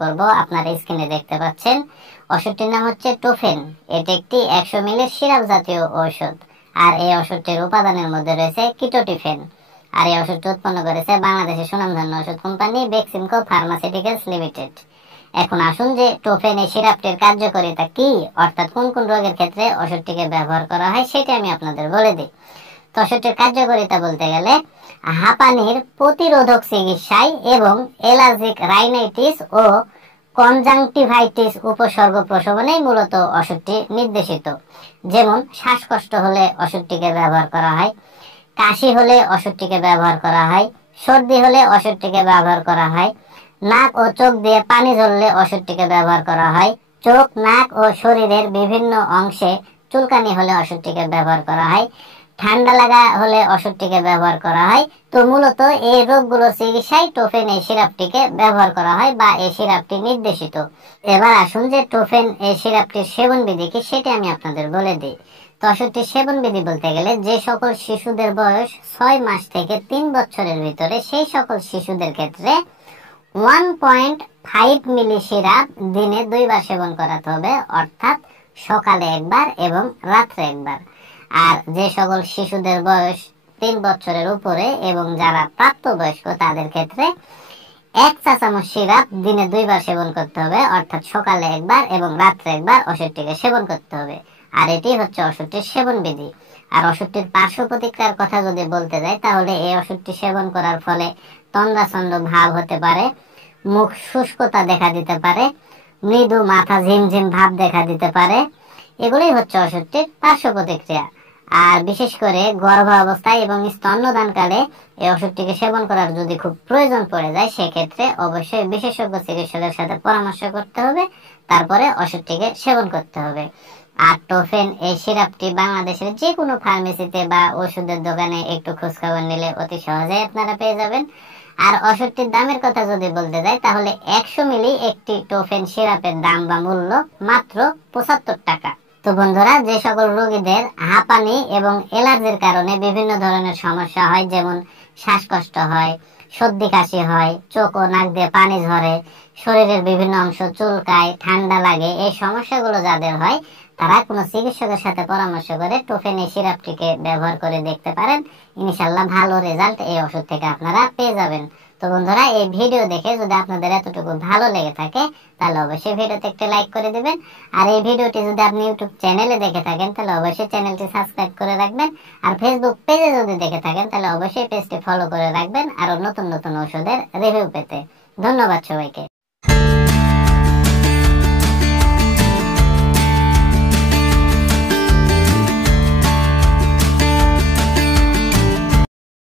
করব। আপনারা স্ক্রিনে দেখতে পাচ্ছেন ওষুধটির নাম হচ্ছে টোফেন। এটি একটি 100 মিলির সিরাপ জাতীয় ঔষধ। আর এই ওষুধটির উপাদানের মধ্যে রয়েছে কিটোটিফেন। আর এই ওষুধটি উৎপন্ন করেছে বাংলাদেশের সুনামধন্য ওষুধ কোম্পানি বেক্সিমকো ফার্মাসিউটিক্যালস লিমিটেড। এখন আসুন যে টোফেন এই সিরাপটির কার্যকারিতা কি, অর্থাৎ কোন কোন রোগের ক্ষেত্রে ওষুধটিকে ব্যবহার করা হয় সেটি আমি আপনাদের বলে দিই। তো ওষুধটির কার্যকারিতা বলতে গেলে হাঁপানির প্রতিরোধক চিকিৎসায় এবং অ্যালার্জিক রাইনাইটিস ও কনজাংটিভাইটিস উপসর্গ প্রশমনেই মূলত ওষুধটি নির্দেশিত। যেমন শ্বাসকষ্ট হলে ওষুধটিকে ব্যবহার করা হয়, কাশি হলে ওষুধটিকে ব্যবহার করা হয়, সর্দি হলে ওষুধটিকে ব্যবহার করা হয়, নাক ও চোখ দিয়ে পানি ঝরলে ওষুধটিকে ব্যবহার করা হয়, চোখ, নাক ও শরীরের বিভিন্ন অংশে চুলকানি হলে ওষুধটিকে ব্যবহার করা হয়, ঠান্ডা লাগা হলে ওষুধটিকে ব্যবহার করা হয়। তো মূলত এই রোগগুলোর চিকিৎসায় টোফেন এই সিরাপটিকে ব্যবহার করা হয় বা এই সিরাপটি নির্দেশিত। এবার আসুন যে টোফেন এই সিরাপটির সেবন বিধি কি সেটি আমি আপনাদের বলে দিই। তো ওষুধটির সেবন বিধি বলতে গেলে যে সকল শিশুদের বয়স 6 মাস থেকে 3 বছরের ভিতরে সেই সকল শিশুদের ক্ষেত্রে 1.5 মিলি সিরাপ দিনে 2 বার সেবন করাতে হবে, অর্থাৎ সকালে একবার এবং রাত্রে একবার। আর যে সকল শিশুদের বয়স 3 বছরের উপরে এবং যারা প্রাপ্তবয়স্ক তাদের ক্ষেত্রে 1 চা চামচ সিরাপ দিনে 2 বার সেবন করতে হবে, অর্থাৎ সকালে একবার এবং রাত্রে একবার ওষুধটিকে সেবন করতে হবে। আর এটি হচ্ছে ওষুধটির সেবন বিধি। আর ওষুধটির পার্শ্ব প্রতিক্রিয়ার কথা যদি বলতে যাই তাহলে এই ওষুধটি সেবন করার ফলে তন্দ্রাচন্দ্র ভাব হতে পারে, মুখ শুষ্কতা দেখা দিতে পারে, মৃদু মাথা ঝিমঝিম ভাব দেখা দিতে পারে। এগুলোই হচ্ছে ওষুধটির পার্শ্ব প্রতিক্রিয়া। আর বিশেষ করে গর্ভাবস্থায় এবং স্তন্যদানকালে এই ওষুধটিকে সেবন করার যদি খুব প্রয়োজন পড়ে যায় সেক্ষেত্রে অবশ্যই বিশেষজ্ঞ চিকিৎসকের সাথে পরামর্শ করতে হবে, তারপরে ওষুধটিকে সেবন করতে হবে। আর টোফেন এই সিরাপটি বাংলাদেশের যে কোনো ফার্মেসিতে বা ওষুধের দোকানে একটু খোঁজখবর নিলে অতি সহজেই আপনারা পেয়ে যাবেন। আর ওষুধটির দামের কথা যদি বলতে যাই তাহলে 100 মিলি একটি টোফেন সিরাপের দাম বা মূল্য মাত্র 75 টাকা। তো বন্ধুরা, যে সকল রোগীদের হাঁপানি এবং অ্যালার্জির কারণে বিভিন্ন ধরনের সমস্যা হয়, যেমন শ্বাসকষ্ট হয়, সর্দি কাশি হয়, চোখ ও নাক দিয়ে পানি ঝরে, শরীরের বিভিন্ন অংশ চুলকায়, ঠান্ডা লাগে, এই সমস্যাগুলো যাদের হয় তারা কোনো চিকিৎসকের সাথে পরামর্শ করে টোফেন এই সিরাপটিকে ব্যবহার করে দেখতে পারেন। ইনশাআল্লাহ ভালো রেজাল্ট এই ওষুধ থেকে আপনারা পেয়ে যাবেন। তো বন্ধুরা, এই ভিডিও দেখে যদি আপনাদের এতটুকু ভালো লেগে থাকে তাহলে অবশ্যই ভিডিওতে একটা লাইক করে দিবেন। আর এই ভিডিওটি যদি আপনি ইউটিউব চ্যানেলে দেখে থাকেন তাহলে অবশ্যই চ্যানেলটি সাবস্ক্রাইব করে রাখবেন। আর ফেসবুক পেজে যদি দেখে থাকেন তাহলে অবশ্যই পেজটি ফলো করে রাখবেন আরো নতুন নতুন ওষুধের রিভিউ পেতে। ধন্যবাদ সবাইকে।